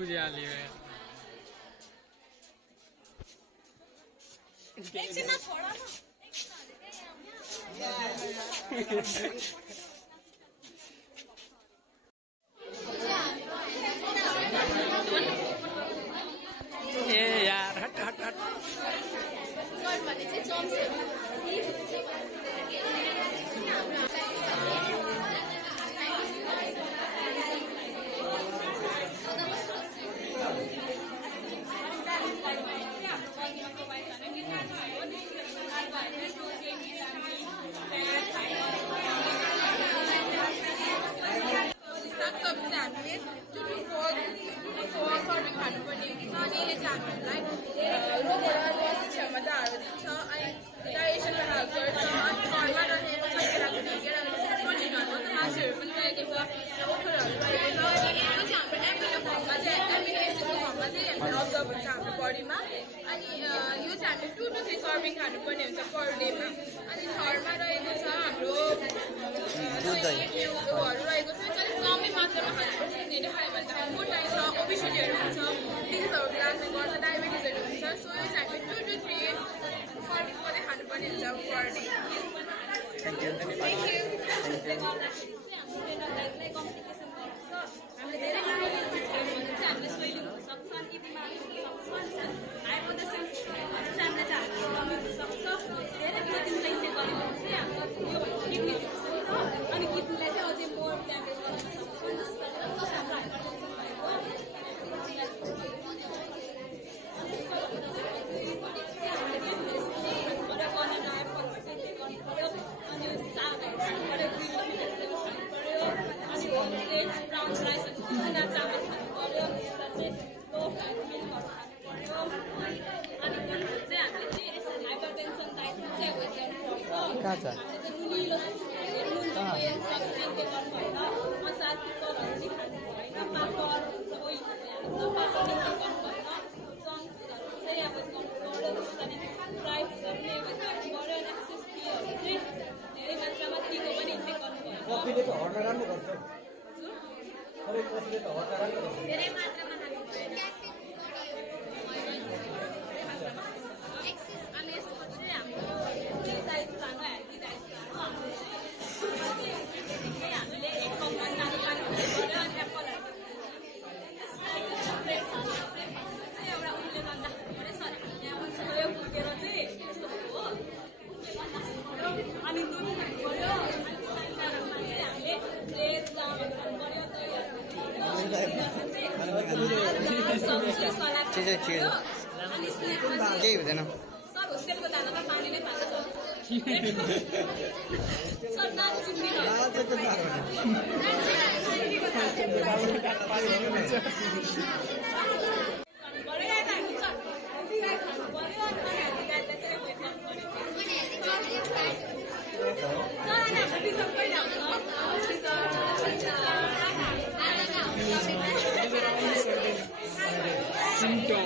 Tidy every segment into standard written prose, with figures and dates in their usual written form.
बुझिहाल्यो एकछिनमा छोड न ए यार हट हट हट भने चाहिँ सागसब्जी हामीले 2 to 4 सर्भिङ खानुपर्ने हुन्छ अनि यसले चाहिँ हामीलाई रोगहरू बस्ने क्षमताहरू दिन्छ अनि डाइजेसनमा हेल्प गर्छ अनि घरमा रहेको छ केराको प्रोटिनहरू त मासुहरू पनि रहेको छ ओखरहरू रहेको छ अनि यो चाहिँ हाम्रो एमिनो फर्ममा चाहिँ एमिनो एसिडको फर्ममा चाहिँ हामीले अब्जर्भ हुन्छ हाम्रो बडीमा अनि यो चाहिँ हामीले 2 to 3 सर्भिङ खानुपर्ने हुन्छ पर डेमा अनि थर्डमा रहेको छ हाम्रो घिउहरू रहेको छ अलिक कमै मात्रामा खानुपर्छ धेरै खायो भने त फुड लाइन्छ ओबिसिटीहरू हुन्छ डिजिजहरू लाग्ने गर्छ डायबिटिजहरू हुन्छ सो यो चाहिँ हामीले 2 to 3 सर्भिङ मात्रै खानुपर्ने हुन्छ पर डे थ्याङ्क यू हामीले धेरै नराम्रो चिज खायो भने चाहिँ हामीले सोइलिङ हुनसक्छ अनि बिमार हुनसक्छ हाइपोथेसिस चाहिँ हामीले चाहिँ हामी हुनसक्छ धेरै प्रोटिन चाहिँ इन्टेक गऱ्यो भने चाहिँ हाम्रो यो किडनी दुख्छ अनि किडनीलाई चाहिँ अझै मोर ड्यामेज गर्न सक्छ जसले हाम्रो हाइपरटेन्सन भएको ब्राउन राइसहरू सिना चामल खानु पर्यो त्यसलाई चाहिँ लो फ्याट मिल्कहरू खानु पर्यो अनि चाहिँ हामीले चाहिँ यसरी हाइपरटेन्सन टाइपमा चाहिँ एभोइड गर्नुपर्छ कहाँ छ हामीले चाहिँ नुनिलो सब्जी इन्टेक गर्नु भएन अचार पिकलहरू नि खानु भएन पापड पापड इन्टेक गर्नु भएन जङ्क फुडहरू चाहिँ एभोइड गर्नु पर्यो त्यसरी फ्राई फुडहरू पनि एभोइड गर्नु पर्यो अनि एक्सेस टीहरू चाहिँ धेरै मात्रामा टीको पनि इन्टेक गर्नु भएन कफीले त हर्न राम्रो गर्छ धेरै मात्रामा खानु भएन अनि यसको चाहिँ हाम्रो डाइट खानु हेल्दी डाइट खानु हामीले एक कपमा नानी पानी खानु पर्यो अनि एप्पलहरू चाहिँ एउटा उनले गर्दा पऱ्यो सर यहाँ मान्छेको यो फुटेर चाहिँ यस्तो हो अनि दुध खानु पर्यो हामीले ब्रेड चामल खानु पर्यो केही हुँदैन सर होस्टेलको दानामा पानी नै पाल्छ सर दाल चिन्दिन सिम्टम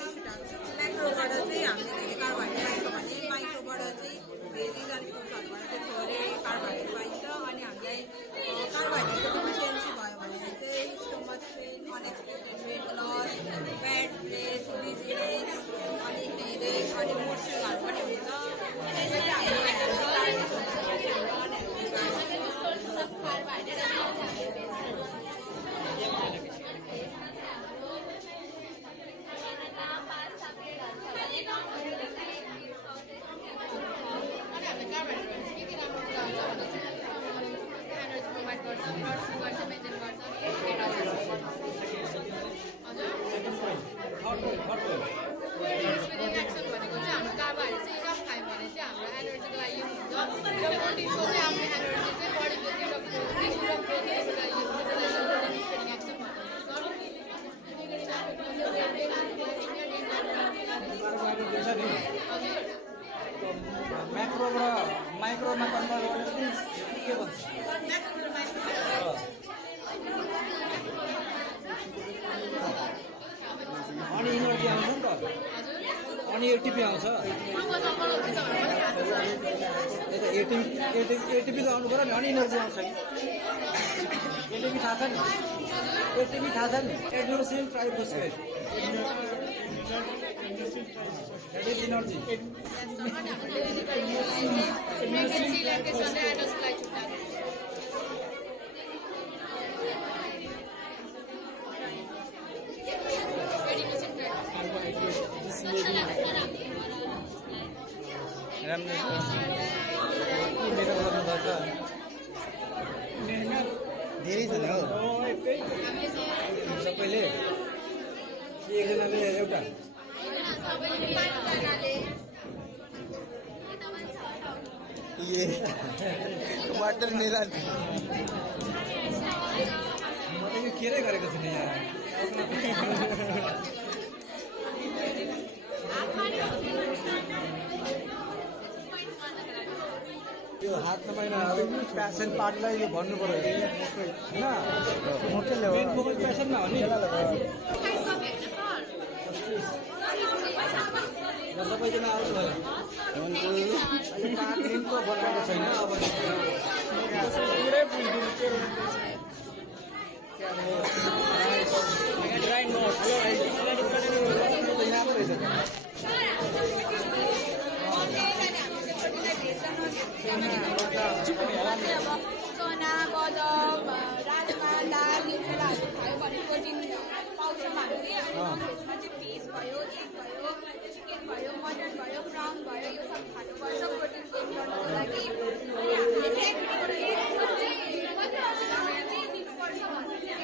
म्याक्रोबाट चाहिँ हामीले कार्बोहाइड्रेट पाइन्छ भने माइक्रोबाट चाहिँ भेजिज अनि फ्रुट्सहरूबाट चाहिँ थोरै कार्बोहाइड्रेट पाइन्छ अनि हामीलाई कार्बोहाइड्रेटको डिफिसियन्सी भयो भने चाहिँ stomach pain unexpected weight loss bad place dizziness अनि धेरै अनि मोर्सिङहरू पनि हुन्छ त्यसले चाहिँ एटिपी आउँछ ग्लुकोजमा बनाउँछ भनेर पनि थाहा छ। एटिपी त आउनु पऱ्यो नि अनि इनर्जी आउँछ कि एटिपी थाहा छ नि एड्नोसिन ट्राइफोस्फेट द्याट इज इनर्जी मेगनेसियमले सधैँ एडोसलाई छुट्याएको। राम्रो मेरो गर्नुपर्छ धेरै छ नि हौ सबैले एकजनाले एउटा ए वाटर मेलन म त यो केरै गरेको छु नि यहाँ यो हात तपाईँमा प्यासन पार्टलाई यो भन्नु पऱ्यो होइन मेन फोकस प्यासनमा हो नि र सबैजना आउनु भयो अहिले काठिनको बनाएको छैन अब यहाँ पो रहेछ चना बदाम राजमा दाल यो कुराहरू खायो भने प्रोटिन पाउँछ हामीले। अनि ननभेजमा चाहिँ फिस भयो, एग भयो, चिकन भयो, मटन भयो, प्राउन भयो, यो सब खानुपर्छ प्रोटिन गेन गर्नको लागि। अनि हामीले चाहिँ एक्सर्साइज चाहिँ कति समय चाहिँ दिनुपर्छ भन्ने चाहिँ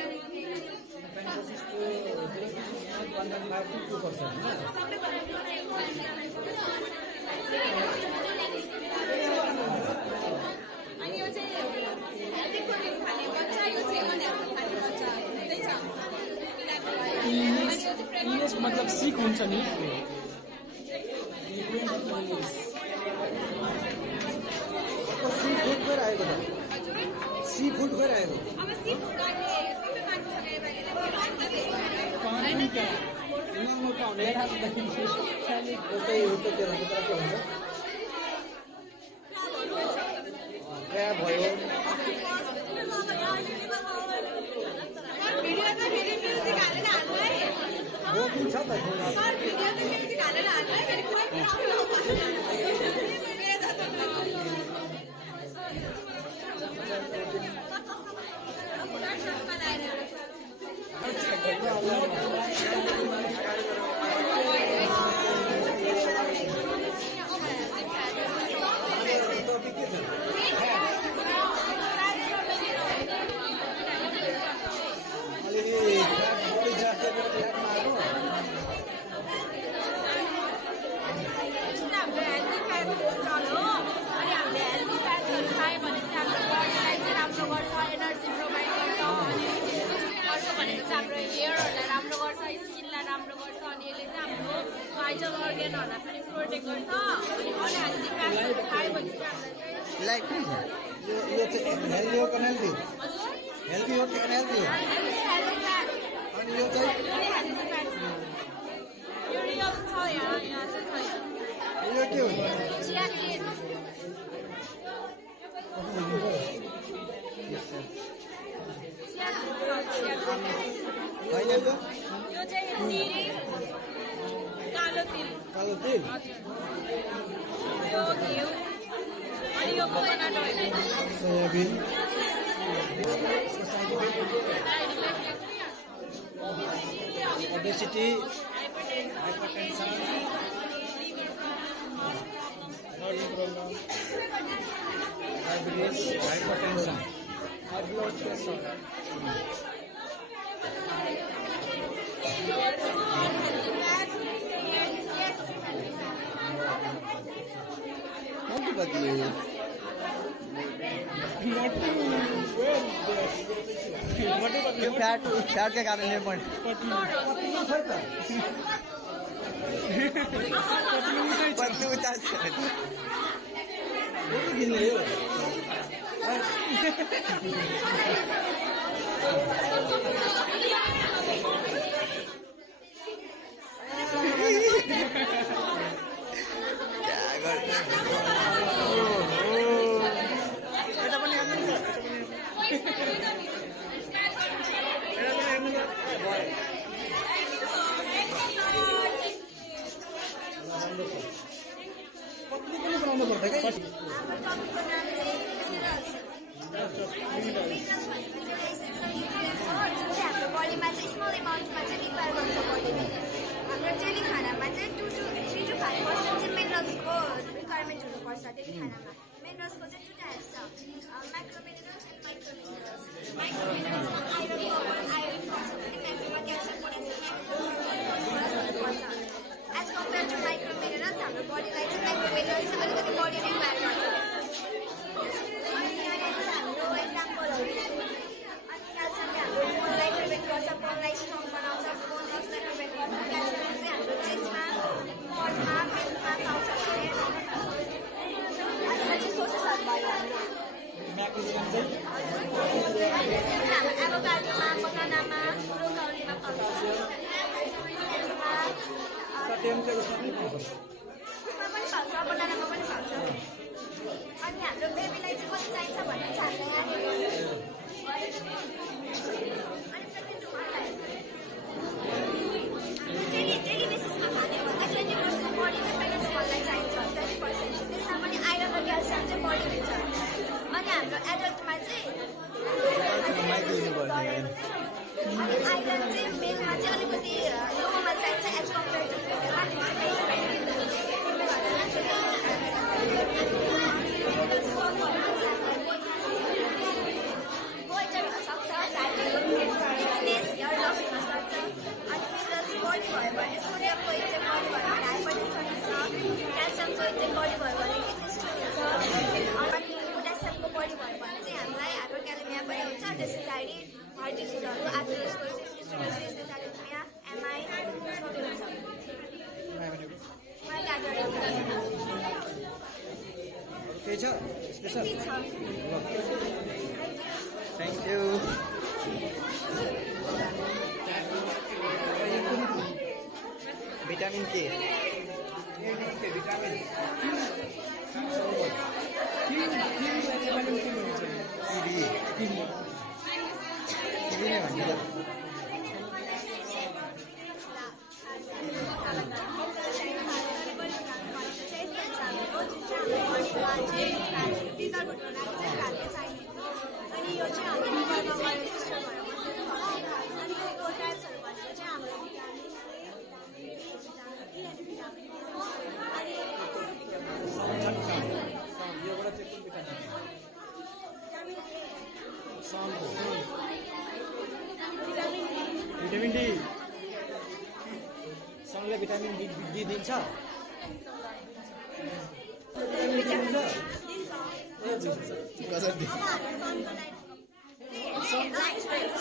अनि यो चाहिँ हेल्दी प्रोटिन खाने बच्चा, यो चाहिँ अनहेल्दी खाने बच्चा हुँदै छ। मतलब सिक हुन्छ नि सी फुड गएर आएको त सी फुड गएर आएको अब सी फुड अहिले सबै मान्छेसँग नर्मल पाउने जस्तै होटेलतिर के हुन्छ क्र्याब भयो भिडियो त फेरि म्युजिक हालेर हाल्नु है। बोकिङ छ त भिडियो त म्युजिक हालेर हाल्नु है। फेरि कोही एनर्जी प्रोभाइड गर्छ अनि अर्को भनेको चाहिँ हाम्रो हेयरहरूलाई राम्रो गर्छ, स्किनलाई राम्रो गर्छ अनि यसले चाहिँ हाम्रो भाइटल अर्गेनहरूलाई पनि प्रोटेक्ट गर्छ। अनि अनहेल्दी फ्याट्सहरू खायो भने चाहिँ हामीलाई लाइक यो चाहिँ हेल्दी हो कि हेल्दी हजुर हेल्दी हो कि हेल्दी हो हेल्दी फ्याट्स अनि यो चाहिँ हेल्दी फ्याट्स यो रियल छ यहाँ चाहिँ छैन। यो के हो चिया सिड होइन त यो चाहिँ तिल कालो तिल कालो तेल यो घिउ अनि यो coconut oil soybean obesity hypertension diabetes hypertension high blood pressure कति कति यो फ्याटकै कारणले पनि पत्लु उचाल्छ किन्ने हो यता पनि हेर्नु नि पत्नी पनि बनाउनु पर्छ क्या हाम्रो बडीमा चाहिँ स्मल एमाउन्टमा चाहिँ रिक्वायर गर्छ बडीले हाम्रो डेली खानामा चाहिँ 2 to 3 to 5% चाहिँ मिनरल्सको रिक्वायरमेन्ट हुनुपर्छ डेली खानामा मिनरल्सको चाहिँ 2 टाइप्स छ micro minerals and micro minerals micro मिनरल्समा आइरन पर्छ भने माइक्रोमा क्याल्सियम पोटेसियम पर्छ as compared to micro minerals हाम्रो बडीलाई चाहिँ माइक्रो मिनरल्स चाहिँ अलिकति बडी रिक्वायर गर्छ अनि यहाँनिर चाहिँ हाम्रो एक्जाम्पलहरू अनि क्याल्सियमले हाम्रो बोनलाई प्रिभेन्ट गर्छ बोनलाई स्ट्रङ बनाउँछ बोन लसलाई प्रिभेन्ट गर्छ क्याल्सियम चाहिँ हाम्रो चेस्टमा कटमा पेटमा पाउँछ भने अनि चाहिँ सोर्सेसहरू भयो हाम्रो एभोकाडोमा बनानामा ब्रोकाउलीमा पाउँछ उसमा पनि पाउँछ बनानामा पनि पाउँछ अनि हाम्रो बेबीलाई चाहिँ कति चाहिन्छ भन्ने छ हाम्रो यहाँनिर डेली बेसिसमा खाने हो भने 20% बडी चाहिँ प्रेग्नेन्सीलाई चाहिन्छ 20% त्यसमा पनि आइरन र क्याल्सियम चाहिँ बढी हुन्छ अनि हाम्रो एडल्टमा चाहिँ अनि आइरन चाहिँ मेलमा चाहिँ अलिकति लोमा चाहिन्छ एज कम्पेयर टु बडी भयो भने सोडियमको इन्टेक बडी भयो भने हाइपरटेन्सन हुन्छ क्याल्सियमको इन्टेक बडी भयो भने किडनी स्टोन हुन्छ अनि पोटासियमको बडी भयो भने चाहिँ हामीलाई हाइपरक्यालेमिया पनि हुन्छ त्यस पछाडि हार्ट डिजिजहरू आर्थरोस्क्लेरोसिस स्टेनोसिस डिसलिपिडिया एमआई सबै हुन्छ केही छ स्पेशल थ्याङ्क यू भिटामिन के भिटामिन किवी नै भन्नु अनि यो चाहिँ हाम्रो लिभरमा गएर सिस्टम भएर बसेको छ अनि यसको टाइप्सहरू भनेको चाहिँ हाम्रो भिटामिन डी सनले भिटामिन डी दिन्छ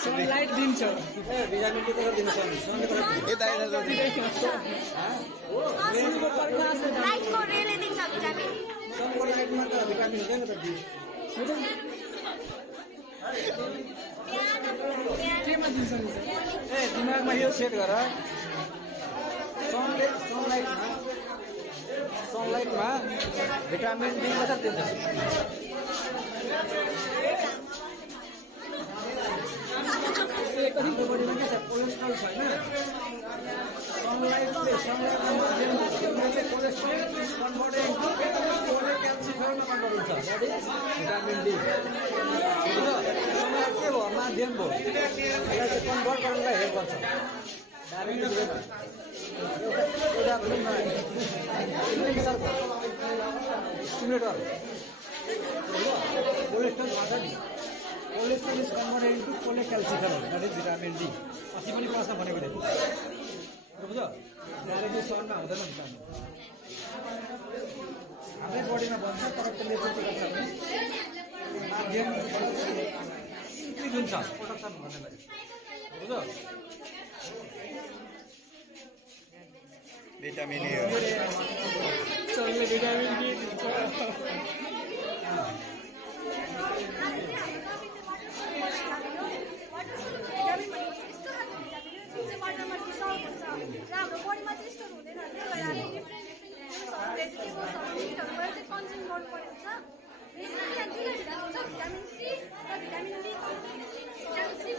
सनलाइट दिन्छ ए भिटामिन डी कसरी दिन्छ सनले लाइटको रेले दिन्छ भिटामिन सनको लाइटमा त भिटामिन हुँदैन त डी केमा दिन्छ नि सर ए दिमागमा यो सेट गर सनलाइटमा भिटामिन डी कसरी दिन्छ बडीमा के छ कोलेस्ट्रोल छैन सनलाइटले कोलेस्ट्रोल कन्भर्टिङ क्याल्सिफरमा कन्भर्ट हुन्छ भिटामिन डी सनलाइट के भयो माध्यम भयो यसलाई चाहिँ कन्भर्ट गर्नलाई हेल्प गर्छ स्टिमुलेटर कोलेस्ट्रोल थाहा छ नि cholesterol is converted into cholecalciferol that is vitamin D अस्ति पनि प्रश्न भनेको थिएँ बुझ्यो डाइरेक्टली सनमा हुँदैन भिटामिन हाम्रै बडीमा बन्छ तर त्यसले चाहिँ के गर्छ भने माध्यमबाट इन्क्रिज हुन्छ प्रोडक्सन भन्नेलाई बुझ्यो भिटामिन ए सनले भिटामिन डी दिन्छ हाम्रो बडीमा चाहिँ स्टोर हुँदैन त्यही भएर हामी भेजिटेबल्सहरू चाहिँ कन्ज्युम गर्नुपर्ने हुन्छ यहाँ दुईवटा भिटामिन छ भिटामिन सी र vitamin B vitamin C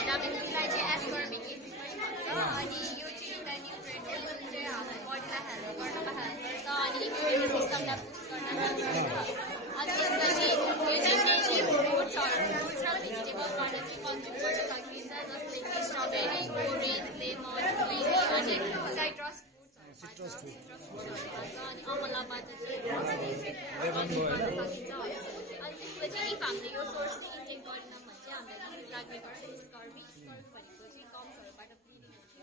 vitamin सीलाई चाहिँ एस्कर्बिक एसिड पनि भन्छ अनि यो चाहिँ एउटा न्युट्रिएन्ट हो जुन चाहिँ हाम्रो बडीलाई हेल्प गर्नमा हेल्प गर्छ अनि इम्युनिटी सिस्टमलाई बुस्ट गर्न हेल्प गर्छ अनि त्यसपछि यो चाहिँ मेनली फ्रुट्सहरू फ्रुट्स र भेजिटेबल्सबाट चाहिँ कन्ज्युम गर्न सकिन्छ जस्तै कि स्ट्रबेरी ओरेन्ज लेमन किवी अनि साइट्रस फ्रुट्स अनि अमलाबाट चाहिँ कन्ज्युम गर्न सकिन्छ अनि त्यसपछि इफ हामीले यो सोर्स इन्टेक गरेनौँ भने चाहिँ हामीले लाग्ने गर्छ स्कर्बी भनेको चाहिँ गम्सहरूबाट ब्लिडिङ हुन्छ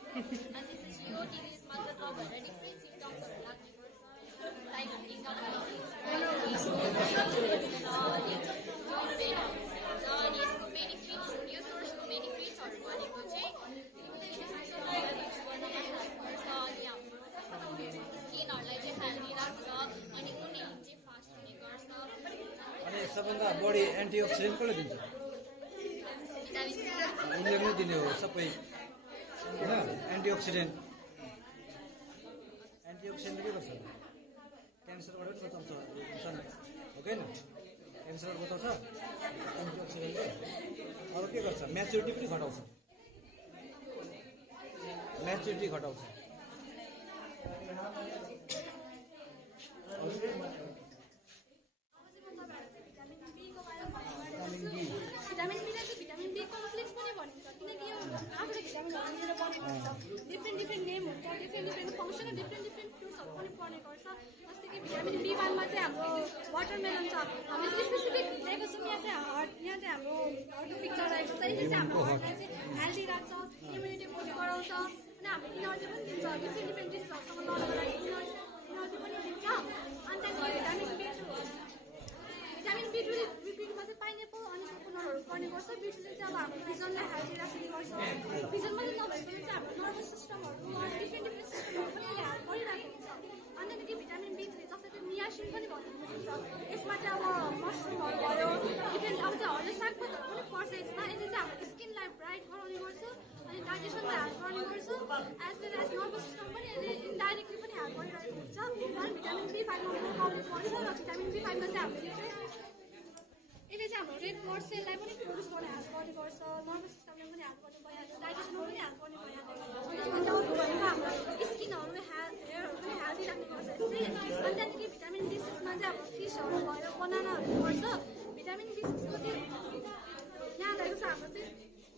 अनि त्यसपछि यो डिजिज मात्र नभएर डिफ्रेन्ट सिम्टम्सहरू लाग्ने गर्छ लाइक अनि यसको बेनिफिट्स यो सोर्सको बेनिफिट्सहरू भनेको चाहिँ अनि हाम्रो स्किनहरूलाई चाहिँ हेल्दी राख्छ अनि उनीहरू चाहिँ फास्ट हुने गर्छ अनि सबभन्दा बढी एन्टिअक्सिडेन्ट कसले दिन्छ उनले पनि दिने हो सबै होइन एन्टिअक्सिडेन्ट के गर्छ क्यान्सरबाट पनि बचाउँछ हो कि होइन क्यान्सरबाट बचाउँछ एन्टिअक्सिडेन्टले अरू के गर्छ म्याच्युरिटी पनि घटाउँछ म्याच्युरिटी घटाउँछ भिटामिन बीलाई चाहिँ भिटामिन बी कम्प्लेक्स पनि भनिन्छ किनकि यो आफूले भिटामिनहरू मिलेर बनेको हुन्छ डिफ्रेन्ट नेम हुन्छ डिफ्रेन्ट फङ्सन र डिफ्रेन्ट फ्रुट्सहरू पनि पर्ने गर्छ जस्तै कि भिटामिन बी वानमा चाहिँ हाम्रो वाटरमेलन छ हाम्रो चाहिँ स्पेसिफिक दिएको छौँ यहाँ चाहिँ यहाँ चाहिँ हाम्रो हार्टको पिक्चर रहेको छ यसले चाहिँ हाम्रो हार्टलाई चाहिँ हेल्दी राख्छ इम्युनिटी बडी बढाउँछ अनि हाम्रो इनर्जी पनि दिन्छ डिफ्रेन्ट डिजिजहरूसँग लड्नको लागि इनर्जी पनि दिन्छ अनि त्यहाँदेखि भिटामिन बीमा चाहिँ पाइनएप्पल अनि कोकोनटहरू पर्ने गर्छ बीटले चाहिँ अब हाम्रो भिजनलाई हेल्दी राख्ने गर्छ भिजन मात्रै नभएको चाहिँ हाम्रो नर्भस सिस्टमहरू डिफ्रेन्ट सिस्टमहरू पनि यसले हेल्प गरिरहेको हुन्छ अनि त्यहाँदेखि भिटामिन बी3 जस्तै चाहिँ नियासिन पनि भन्नु हुन्छ यसमा चाहिँ अब मसरुमहरू भयो डिफ्रेन्ट अब चाहिँ हरियो सागपातहरू पनि पर्छ यसमा यसले चाहिँ हाम्रो स्किनलाई ब्राइट गराउने गर्छ अनि डाइजेसनलाई हेल्प गर्ने गर्छ as well as nervous system पनि यसले इन्डाइरेक्टली पनि हेल्प गरिरहेको हुन्छ अनि भिटामिन बी5मा कम्प्लेक्स पर्छ र भिटामिन बी5मा चाहिँ हामीले चाहिँ यसले चाहिँ हाम्रो रेड ब्लड सेललाई पनि प्रोड्युस गर्न हेल्प गर्ने गर्छ नर्भस सिस्टमलाई पनि हेल्प गर्ने भइहाल्छ डाइजेसनमा पनि हेल्प गर्ने भइहाल्छ त्यसमा चाहिँ अरू भनेको हाम्रो स्किनहरू हेयरहरू पनि हेल्दी राख्ने गर्छ यस्तै अनि त्यहाँदेखि भिटामिन बी6मा चाहिँ हाम्रो फिसहरू भयो बनानाहरू पर्छ भिटामिन बी6को चाहिँ यहाँ रहेको छ हाम्रो चाहिँ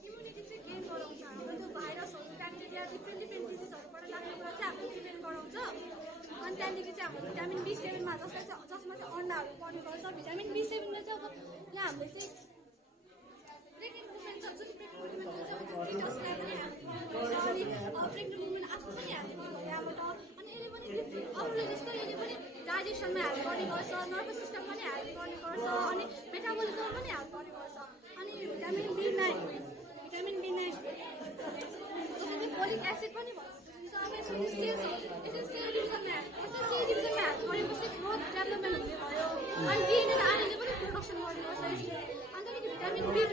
इम्युनिटी चाहिँ गेन गराउँछ हाम्रो त्यो भाइरसहरू ब्याक्टेरिया डिफ्रेन्ट डिजिजहरूबाट लाग्नेबाट चाहिँ हाम्रो डिपेन्ड गराउँछ अनि त्यहाँदेखि चाहिँ हाम्रो भिटामिन बी7मा जसमा चाहिँ अन्डाहरू पर्ने गर्छ भिटामिन बी7मा चाहिँ अब यहाँ हामीले चाहिँ प्रेग्नेन्ट वुमेन छ जुन प्रेग्नेन्ट वुमेन छ फिटसलाई पनि हेल्प गर्छ अनि प्रेग्नेन्ट वुमेन आफू पनि हेल्प गर्छ यहाँबाट अनि यसले पनि अरूले जस्तो यसले पनि डाइजेसनमा हेल्प गर्ने गर्छ नर्भस सिस्टम पनि हेल्प गर्ने गर्छ अनि मेटाबोलिजम पनि हेल्प गर्ने गर्छ अनि भिटामिन बी9 फोलिक एसिड पनि भन्छ अब यसको सेल डिभिजनमा हेल्प गर्छ सेल डिभिजनमा हेल्प गरेपछि ग्रोथ डेभलपमेन्ट हुने भयो अनि डिएनए र आरएनए पनि प्रोडक्सन गर्ने गर्छ यसले अनि त्यहाँदेखि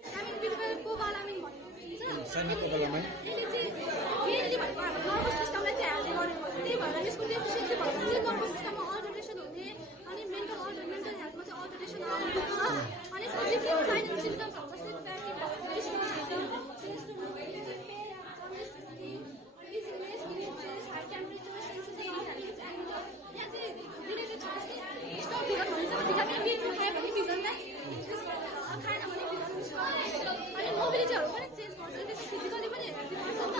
भिटामिन बी12 कोबालामिन भनेको हुन्छ यसले चाहिँ मेनली भनेको हाम्रो नर्भस सिस्टमलाई चाहिँ हेल्दी गर्ने गर्छ त्यही भएर यसको डेफिसियन्सी भएर चाहिँ नर्भस सिस्टममा अल्टरेसन हुने अनि मेन्टल हेल्थमा चाहिँ अल्टरेसन आउने गर्छ अनि यसको डिफ्रेन्ट साइन एन्ड सिम्टम्सहरू जस्तै मोबिलिटीहरू पनि चेन्ज गर्छ त्यसले फिजिकली पनि हेल्दी गर्छ नि त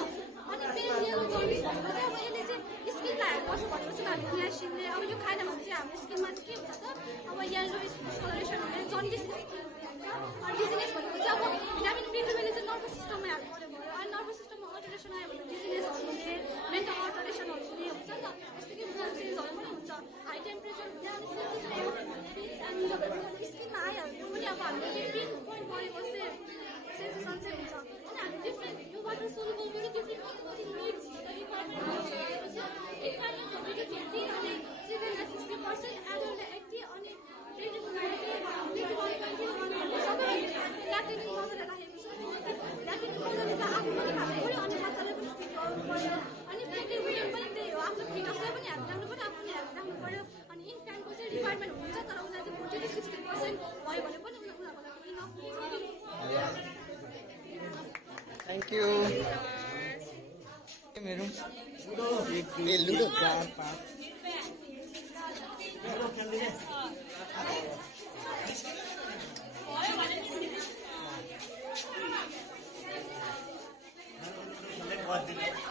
अनि पेन येलो जन्डिस भनेको चाहिँ अब यसले चाहिँ स्किनलाई हेल्प गर्छ भनेपछि हामी नियासिनले अब यो खाएन भने चाहिँ हाम्रो स्किनमा चाहिँ के हुन्छ त अब येलो डिस्कलरेसन हुने जन्डिस स्किन हुन्छ अनि डिजिनेस भनेको चाहिँ अब भिटामिन बी12ले चाहिँ नर्भस सिस्टममा हेल्प गर्ने भयो अनि नर्भस सिस्टममा अल्टरेसन आयो भने डिजिनेसहरू हुने मेन्टल अल्टरेसनहरू हुने हुन्छ नि त जस्तै कि मुड चेन्जहरू पनि हुन्छ हाई टेम्परेचर हुने अनि स्किनमा आइहाल्यो पनि अब हामीले चाहिँ पिन पोइन्ट गरेको चाहिँ सेन्सेसन चाहिँ हुन्छ अनि हामी डिफ्रेन्ट यो वाटर सोल्युबल पनि डिफ्रेन्ट मिट हुन्छ अनि चिल्ड्रेनलाई 60% एडल्टलाई 80 अनि सबै फिटर्सलाई पनि हेल्प राख्नु पऱ्यो आफूले हेल्प राख्नु पऱ्यो अनि इन्फ्यान्टको चाहिँ रिक्वायरमेन्ट हुन्छ तर उनीहरू चाहिँ 40 to 60% भयो भने पनि उनीहरूको लागि इनफ हुन्छ थ्याङ्क यू मेरो लुडो 4-5 What did